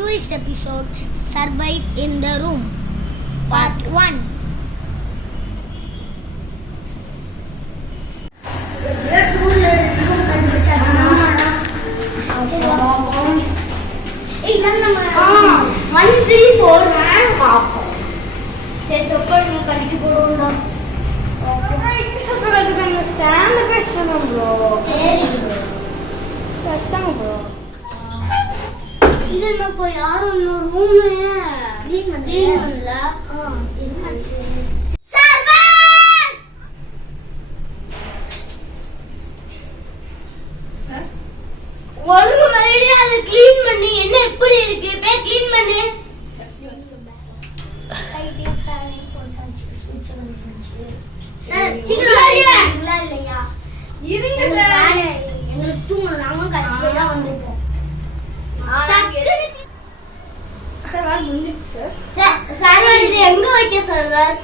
tourist episode Survive in the Room Part 1. யாரும் ஒழுங்கு மறுபடியும் அதை கிளீன் பண்ணி என்ன எப்படி இருக்கு போய் கிளீன் பண்ணு. சார் சீக்கிரம் இல்லையா இருங்க சார், எங்களுக்கு தூங்கணும், நாங்களும் கடைசியா தான் வந்திருக்கோம். சர்வர் முடிஞ்சிச்சு சார். சர்வர் இது எங்க வைக்க சர்வர்?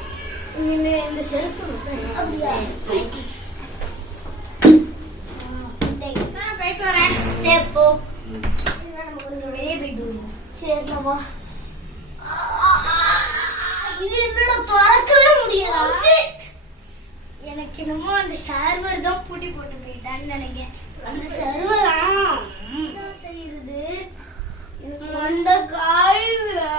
இந்த ஷெல்ஃப் அப்படியே போயிட்டு வரேன். சரி போ, நம்ம கொஞ்சம் வெளியே போயிட்டு வருவோம். சரி வா. இது என்னடா திறக்கவே முடியல. எனக்கு என்னமோ அந்த சர்வர் தான் பூட்டி போட்டு போயிட்டான்னு நினைக்கிறேன். அந்த சர்வர் செய்யுது மண்ட காயுதுடா.